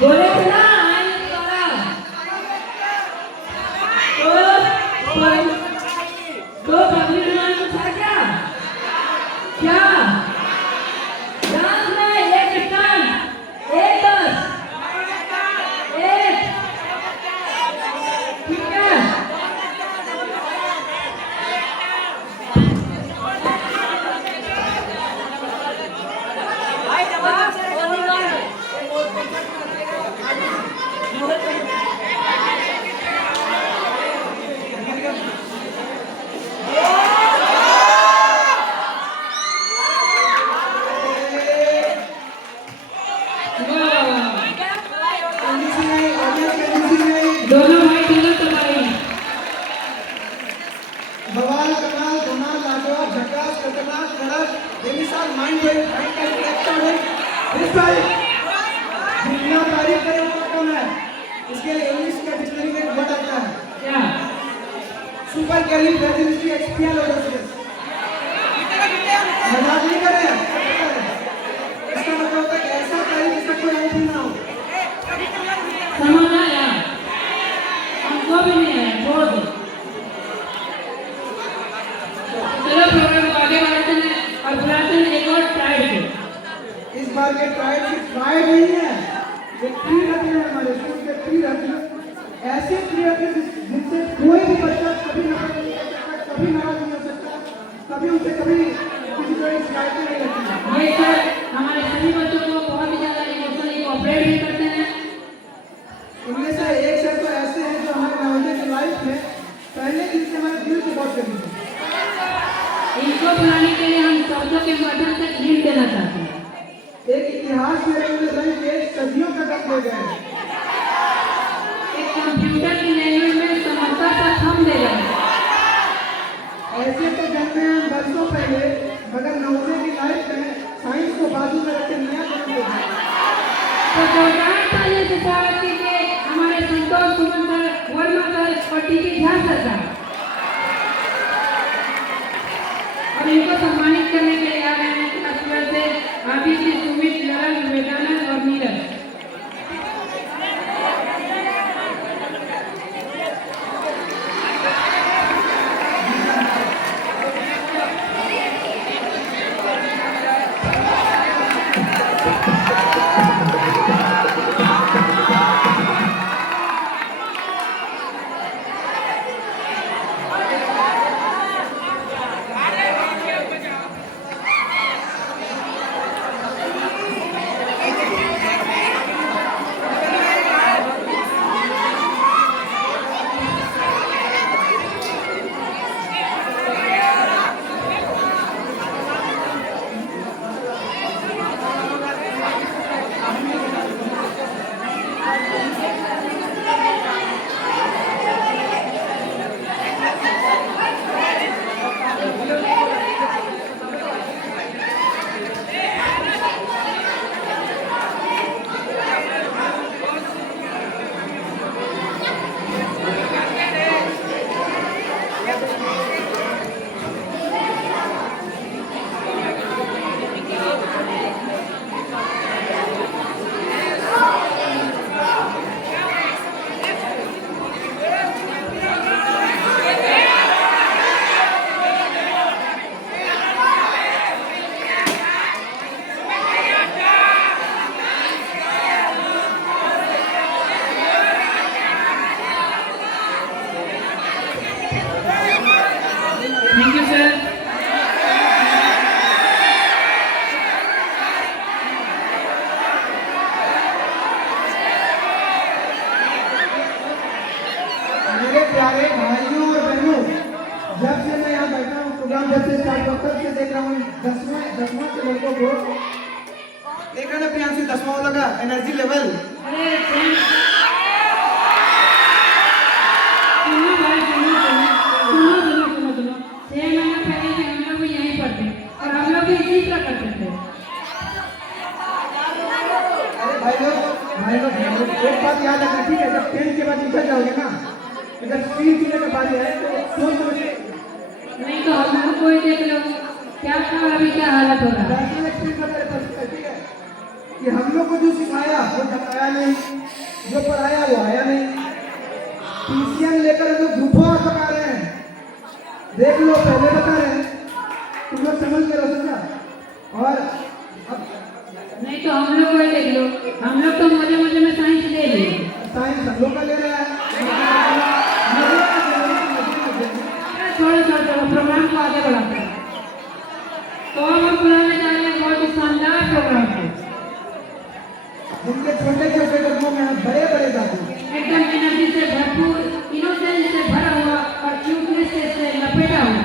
बोले थे ना आई द्वारा तो पगड़ी बनाने को था क्या क्या डांस में एक स्टैंड एक दस एक ठीक है दोनों भाई दोनों तो भाई बवाल कमाल धमाल लाजवाब झकास खतरनाक कड़क बेमिसाल माइंड ब्लोइंग माइंड का एक्स्ट्राऑर्डिनरी इस भाई जितना तारीफ करे वो कम है। इसके लिए इंग्लिश का डिक्शनरी में एक वर्ड आता है क्या सुपर कैलिफ्रैजिलिस्टिक्सपियालिडोसिस। मजाक नहीं कर रहे हैं, इसका मतलब होता है कि ऐसा तारीफ जिसका कोई अंत ही ना हो। समझ आया हमको भी नहीं आया छोड़ दो चलो प्रोग्राम को आगे बढ़ाते हैं और बुलाते हैं एक और ट्राइड को इस बार के ट्राइड की ट्राइड नहीं है, ये ट्री रहते हैं हमारे स्कूल के ट्री रहते हैं, ऐसे ट्री रहते हैं जिनसे कोई भी बच्चा कभी नफरत नहीं कर सकता, कभी नाराज नहीं हो सकता, कभी उनसे कभी किसी तरह की शिकायतें नहीं रहती। ये सर हमारे सभी बच्चों को बहुत ही ज्यादा इमोशनली कोऑपरेट भी करते हैं। इनमें से एक सर तो ऐसे हैं जो हमारे नवोदय की लाइफ में पहले जिनसे हमारे दिल को बहुत करीब है। इनको बुलाने के लिए हम शब्दों के माध्यम से हिंट देना चाहते हैं। एक इतिहास में रंग के सदियों का टक ले गए, एक कंप्यूटर की लैंग्वेज में समझता तक हम दे रहे हैं। ऐसे तो जन्मे हम बरसों पहले, मगर नवोदय की लाइफ में साइंस को बाजू में रख के नया जन्म ले गए। तो जोरदार तालियां से स्वागत कीजिए हमारे संतोष सुमन सर, वर्मा सर और टीके झा सर का। और इनको सम्मानित करने के लिए आ रहे हैं क्लास से आदित्य, सुमित, ललन, वेदानंद और नीरज। Thank you, sir. मेरे प्यारे भाइयों और बहनों, जब से मैं यहाँ बैठा हूँ, प्रोग्राम जब से स्टार्ट हुआ तब से देख रहा हूँ दसवां के लड़कों को। देखा ना प्रियांशु, 10वां लगा एनर्जी लेवल। अरे सुनो भाई सुनो सुनो 6 महीने पहले से हम लोग भी यहीं पढ़ते और हम लोग भी इसी तरह करते थे। अरे भाई लोग एक बात याद रखना, ठीक है? जब 10 के बाद निकल जाओगे ना, जब 3 पीने का बारी है तो सोच समझ के, नहीं तो हम लोग कोई देख लो क्या था अभी क्या हालत हो रहा है। ठीक है कि हम लोग को जो सिखाया वो बताया आया नहीं, जो पढ़ाया वो आया नहीं। पीसीएम लेकर हम लोग झूठा पका रहे हैं, देख लो पहले बता रहे हैं, तुम लोग समझ के रहो समझा। और अब नहीं तो हम लोग को देख लो, हम लोग तो मजे मजे में साइंस ले लिए। साइंस हम लोग का ले रहा है। छोड़ो प्रोग्राम को आगे बढ़ाते हैं। तो हम बुलाने जा रहे हैं बहुत ही शानदार प्रोग्राम को। जिनके छोटे छोटे कदमों में बड़े बड़े जादू, एकदम एनर्जी से भरपूर, इनोसेंस से भरा हुआ और क्यूटनेस से लपेटा हुआ।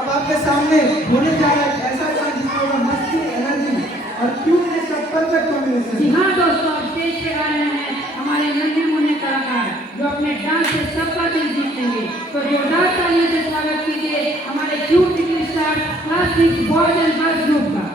अब आपके सामने होने जा रहा है ऐसा डांस जिसमें होगा मस्ती, एनर्जी और क्यूटनेस का परफेक्ट जी कॉम्बिनेशन। हाँ दोस्तों, अब स्टेज पे आ रहे हैं हमारे नन्हे मुन्ने कलाकार जो अपने डांस से सबका दिल जीत लेंगे। तो जोरदार तालियों से स्वागत कीजिए हमारे cute little star class 6 boys and girls group का।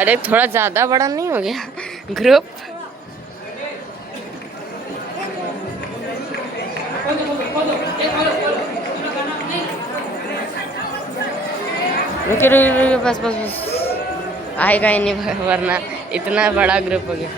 अरे थोड़ा ज़्यादा बड़ा नहीं हो गया ग्रुप? रुकिए बस आएगा ही नहीं, वरना इतना बड़ा ग्रुप हो गया।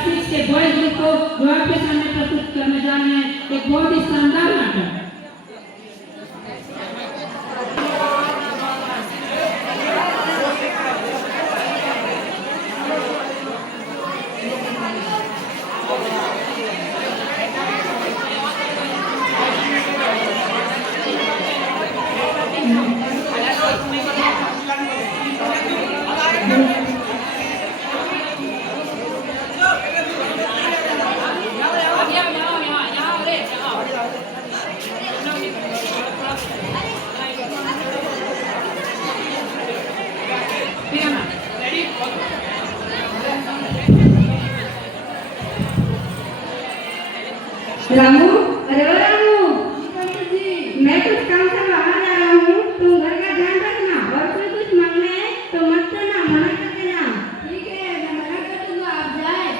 क्लास 6 के बॉयज ग्रुप को जो आपके सामने प्रस्तुत करने जा रहे हैं एक बहुत ही शानदार नाटक। रामू, अरे ओ रामू, मैं कुछ काम से बाहर जा रहा हूँ, तुम घर का ध्यान रखना और कोई कुछ मांगना है तो मत देना, मना कर देना। ठीक है, मैं मना कर दूंगा, आप जाए।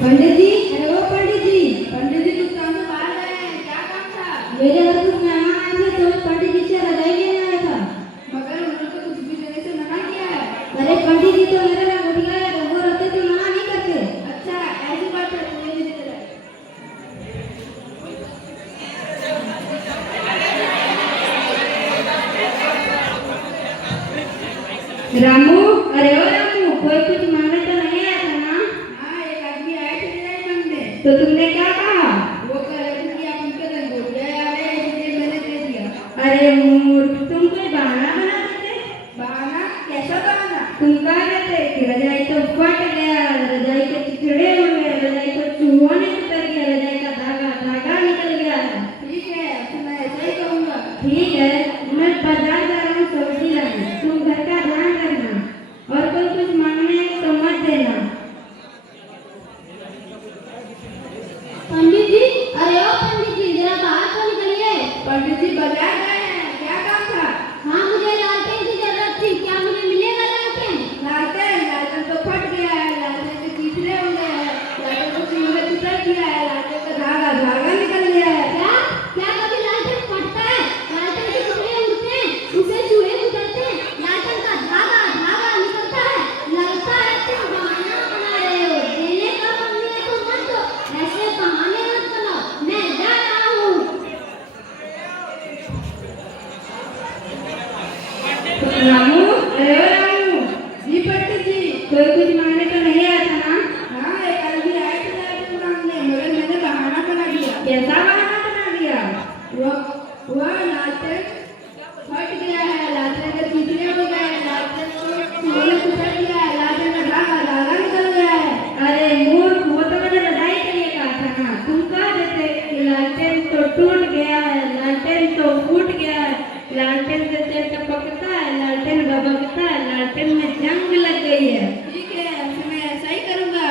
पंडित जी, अरे ओ पंडित जी कुछ काम से बाहर गए हैं, क्या काम था? मेरे घर कुछ मेहमान आए थे तो पंडित जी से रजाई लेने आया था। मगर उन्होंने तो कुछ भी देने से मना किया है। अरे पंडित जी तो मेरे लिए बढ़िया है, वो रहते तो मना नहीं करते। अच्छा, ऐसी बात है, तो ये भी दे रहा है। रामू, अरे ओ रामू, कोई कुछ मांगने तो नहीं आया था ना? हाँ, एक आदमी आए थे मेरे सामने। तो तुमने क्या कहा? वो कह रहे थे कि आप उनके रंग गोटियाँ आ रहे हैं, इसलिए मैंने दे दिया। अरे मूर्ख, तुम कोई बहाना बना देते। बहाना? कैसा बहाना? तुम कह रहे थे कि रजाई तो फट गया, रजाई के चिचड़े हुए, रजाई को चूहों ने उतर गया, रजाई का धागा निकल गया है। ठीक है, तो मैं ऐसा ही कहूँगा। ठीक है, मैं बाजार जा रहा हूँ सब्जी लाने, तुम घर का ध्यान रखना और कोई कुछ मांगने है तो मत देना। पंडित जी, अरे ओ पंडित जी, जरा बाहर तो निकलिए। पंडित जी बाजार गए हैं, क्या काम था? हाँ, मुझे लालटेन की जरूरत थी, क्या मुझे मिलेगा लालटेन? लालटेन तो फट गया है, लालटेन के तीसरे हो गए हैं, लालटेन को चूहों ने चुतर किया है, लालटेन का धागा निकल गया है। क्या कभी लालटेन फटता है? लालटेन के टुकड़े उड़ते हैं, उसे चूहे उतरते हैं, लालटेन का धागा निकलता है। लगता है तुम बहाना बना रहे हो, देने का मन है तो मत दो, ऐसे बहाने मत बनाओ, मैं जा रहा हूँ। रामू, अरे ओ रामू, जी पंडित जी। कोई कुछ मांगने तो नहीं आया था ना? हाँ, एक आदमी आए थे लालटेन मांगने, मगर मैंने बहाना बना दिया। कैसा बहाना बना दिया? वह लालटेन फट गया है, लालटेन के तीसरे हो गए हैं, लालटेन को चूहों ने चुतर किया है, लालटेन का धागा निकल गया है। अरे मूर्ख, वो तो मैंने रजाई के लिए कहा था ना। तुम कह देते कि लालटेन तो टूट गया है, लालटेन तो फूट गया है, लालटेन से तेल टपकता है, लालटेन भभकता है, लालटेन में जंग लग गई है। ठीक है, अब मैं ऐसा ही करूँगा।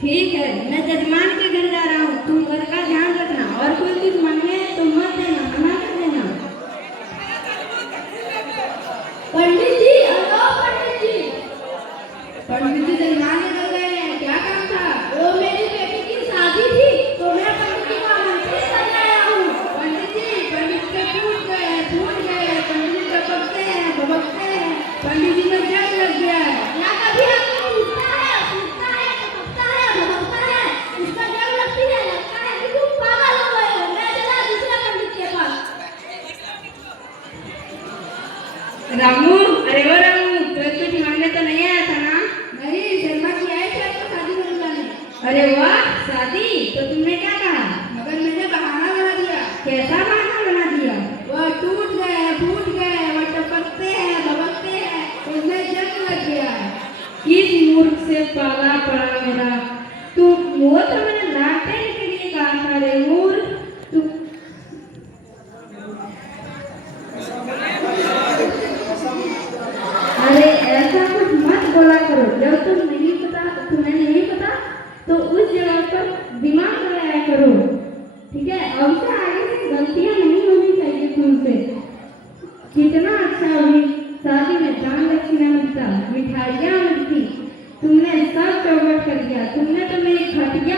ठीक है, मैं जजमान के घर जा रहा हूँ, तुम घर का ध्यान रखना और कोई कुछ मांगने है तो मत देना, मना कर देना। पंडित जी, अरे ओ पंडित जी, पंडित जी जजमान निकल गए हैं, क्या काम था? वो मेरी बेटी की शादी थी तो मैं पंडित जी को आमंत्रित करने आया हूँ। पंडित जी फूट गए, पंडित जी टपकते हैं, भभकते हैं, पंडित जी में जंग लग गया है। क्या कभी आपको टूटता है, टपकता है, भभकता है, उसका जंग लगती है, लगता है कि तुम पागल हो गए हो। मैं चला दूसरे पंडित के पास। रामू, अरे ओ रामू, कोई कुछ मांगने तो नहीं आया था ना? नहीं, शर्मा जी आए थे आपको शादी में बुलाने, अरे वाह, शादी, तो तुमने क्या कहा? मगर मैंने बहाना बना दिया। कैसा बहाना बना दिया? वह टूट गए, फूट गए, वह टपकते हैं, भभकते हैं, उनमें जंग लग गया है। किस मूर्ख से पाला पड़ा मेरा। तू वो तो मैंने लालटेन के लिए कहा था रे मूर्ख। तू अरे ऐसा कुछ मत बोला करो, जब तुम्हें नहीं पता तो उस जगह पर दिमाग लगाया करो, ठीक है? अब से आगे से गलतियां नहीं होनी चाहिए तुमसे। कितना अच्छा हुई, शादी में दान दक्षिणा मिलता, मिठाइयाँ मिलती, तुमने सब चौपट कर दिया। तुमने तो मेरी खटिया